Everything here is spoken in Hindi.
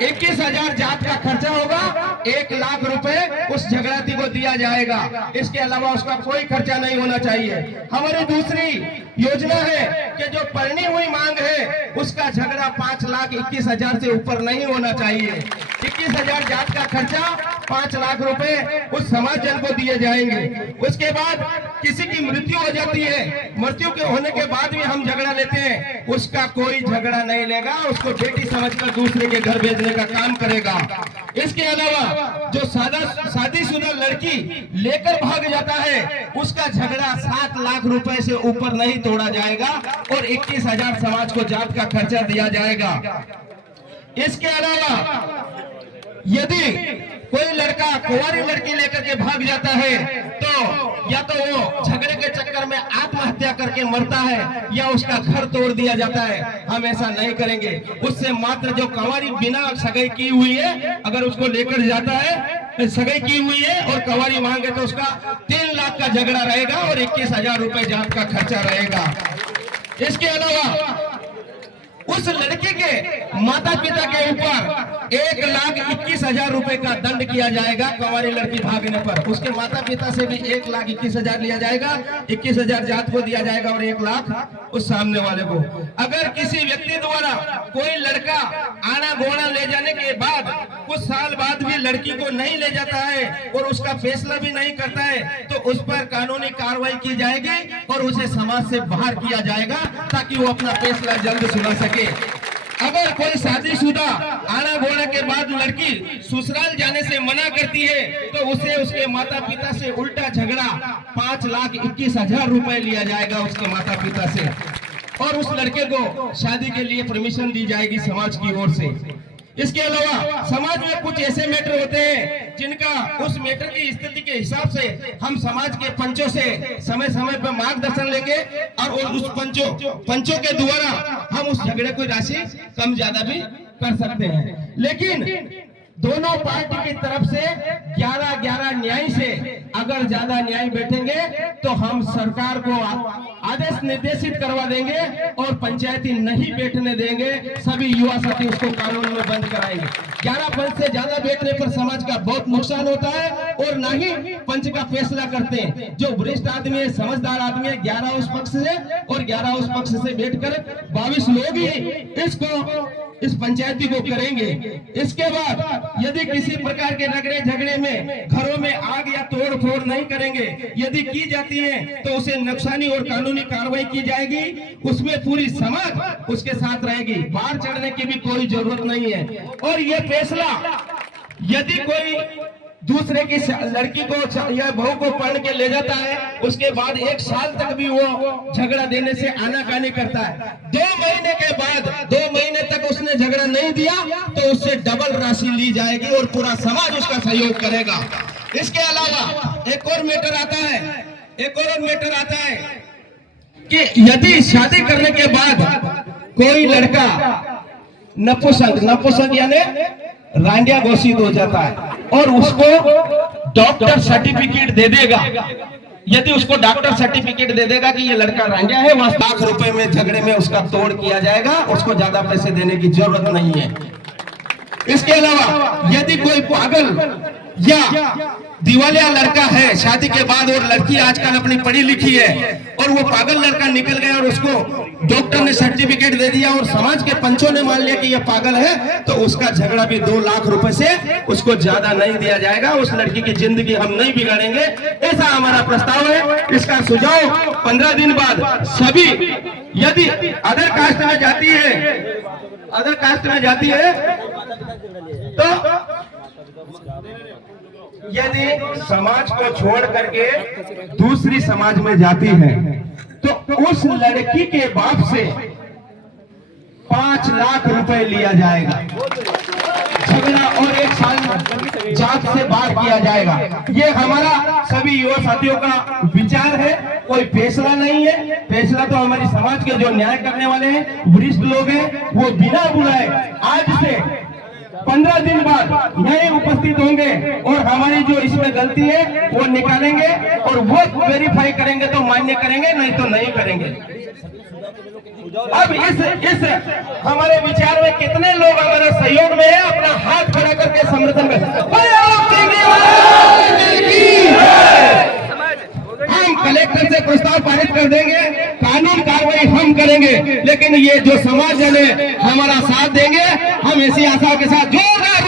21,000 जात का खर्चा होगा, 1 लाख रुपए उस झगड़ाती को दिया जाएगा। इसके अलावा उसका कोई खर्चा नहीं होना चाहिए। हमारी दूसरी योजना है कि जो पढ़नी हुई मांग है उसका झगड़ा 5,21,000 से ऊपर नहीं होना चाहिए। 21,000 जात का खर्चा, 5 लाख रुपए उस समाज जन को दिए जाएंगे। उसके बाद किसी की मृत्यु हो जाती है, मृत्यु के होने के बाद भी हम झगड़ा लेते हैं, उसका कोई झगड़ा नहीं लेगा, उसको बेटी समझकर दूसरे के घर भेजने का काम करेगा। इसके अलावा जो शादीशुदा लड़की लेकर भाग जाता है उसका झगड़ा 7 लाख रुपए से ऊपर नहीं तोड़ा जाएगा और 21,000 समाज को जात का खर्चा दिया जाएगा। इसके अलावा यदि कोई लड़का कुंवारी लड़की लेकर के भाग जाता है तो या तो वो झगड़े के चक्कर में आत्महत्या करके मरता है या उसका घर तोड़ दिया जाता है। हम ऐसा नहीं करेंगे। उससे मात्र जो कुंवारी बिना सगाई की हुई है अगर उसको लेकर जाता है, सगाई की हुई है और कुंवारी मांगे तो उसका 3 लाख का झगड़ा रहेगा और 21,000 रुपए जात का खर्चा रहेगा। इसके अलावा उस लड़के के माता पिता के ऊपर 1,21,000 रुपए का दंड किया जाएगा। कुंवारी लड़की भागने पर उसके माता पिता से भी 1,21,000 लिया जाएगा, 21,000 जात को दिया जाएगा और 1 लाख उस सामने वाले को। अगर किसी व्यक्ति द्वारा कोई लड़का आना गोना ले जाने के बाद कुछ साल बाद भी लड़की को नहीं ले जाता है और उसका फैसला भी नहीं करता है तो उस पर कानूनी कार्रवाई की जाएगी और उसे समाज से बाहर किया जाएगा ताकि वो अपना फैसला जल्द सुना सके। अगर कोई शादीशुदा आना गोना के बाद लड़की ससुराल जाने से मना करती है तो उसे उसके माता पिता से उल्टा झगड़ा 5,21,000 रुपए लिया जाएगा उसके माता पिता से और उस लड़के को शादी के लिए परमिशन दी जाएगी समाज की ओर से। इसके अलावा समाज में कुछ ऐसे मैटर होते हैं जिनका उस मैटर की स्थिति के हिसाब से हम समाज के पंचों से समय समय पर मार्गदर्शन लेंगे और उस पंचों के द्वारा हम उस झगड़े को राशि कम ज्यादा भी कर सकते हैं। लेकिन दोनों पार्टी की तरफ से 11-11 न्याय से अगर ज्यादा न्याय बैठेंगे तो हम सरकार को आदेश निर्देशित करवा देंगे और पंचायती नहीं बैठने देंगे। सभी युवा साथी उसको कानून में बंद कराएंगे। 11 पंच से ज्यादा बैठने पर समाज का बहुत नुकसान होता है और ना ही पंच का फैसला करते हैं। जो वरिष्ठ आदमी है, समझदार आदमी है, 11 उस पक्ष से और 11 उस पक्ष से बैठकर 22 लोग ही इस पंचायती को करेंगे। इसके बाद यदि किसी प्रकार के रगड़े झगड़े में घरों में आग या तोड़ फोड़ नहीं करेंगे, यदि की जाती है तो उसे नुकसानी और कानूनी कार्रवाई की जाएगी। उसमें पूरी समाज उसके साथ रहेगी, बाहर चढ़ने की भी कोई जरूरत नहीं है। और ये फैसला यदि कोई दूसरे की लड़की को या बहू को पढ़ के ले जाता है उसके बाद 1 साल तक भी वो झगड़ा देने से आनाकानी करता है। 2 महीने के बाद 2 महीने तक उसने झगड़ा नहीं दिया तो उससे डबल राशि ली जाएगी और पूरा समाज उसका सहयोग करेगा। इसके अलावा एक और मैटर आता है कि यदि शादी करने के बाद कोई लड़का नपुंसक यानी रांडिया घोषित हो जाता है और उसको डॉक्टर सर्टिफिकेट दे देगा, यदि उसको डॉक्टर सर्टिफिकेट दे देगा कि ये लड़का रांडिया है, 1 लाख रुपए में झगड़े में उसका तोड़ किया जाएगा, उसको ज्यादा पैसे देने की जरूरत नहीं है। इसके अलावा यदि कोई पागल या दिवालिया लड़का है शादी के बाद और लड़की आजकल अपनी पढ़ी लिखी है और वो पागल लड़का निकल गया और उसको डॉक्टर ने सर्टिफिकेट दे दिया और समाज के पंचों ने मान लिया कि ये पागल है तो उसका झगड़ा भी 2 लाख रुपए से उसको ज्यादा नहीं दिया जाएगा। उस लड़की की जिंदगी हम नहीं बिगाड़ेंगे, ऐसा हमारा प्रस्ताव है। इसका सुझाव 15 दिन बाद सभी यदि अदर कास्ट में जाती है तो यदि समाज को छोड़ करके दूसरी समाज में जाती है तो उस लड़की के बाप से 5 लाख रुपए लिया जाएगा, झगड़ा और 1 साल जात से बाहर किया जाएगा। ये हमारा सभी युवा साथियों का विचार है, कोई फैसला नहीं है। फैसला तो हमारी समाज के जो न्याय करने वाले हैं, वरिष्ठ लोग हैं, वो बिना बुलाए आज से 15 दिन बाद यही उपस्थित होंगे और हमारी जो इसमें गलती है वो निकालेंगे और वो वेरीफाई करेंगे तो मान्य करेंगे, नहीं तो नहीं करेंगे। अब इस हमारे विचार में कितने लोग हमारे सहयोग में है, अपना करके समर्थन में हम कलेक्टर से प्रस्ताव पारित कर देंगे, कानून कार्रवाई हम करेंगे, लेकिन ये जो समाज जन है हमारा साथ देंगे। हम ऐसी आशा के साथ जोरदार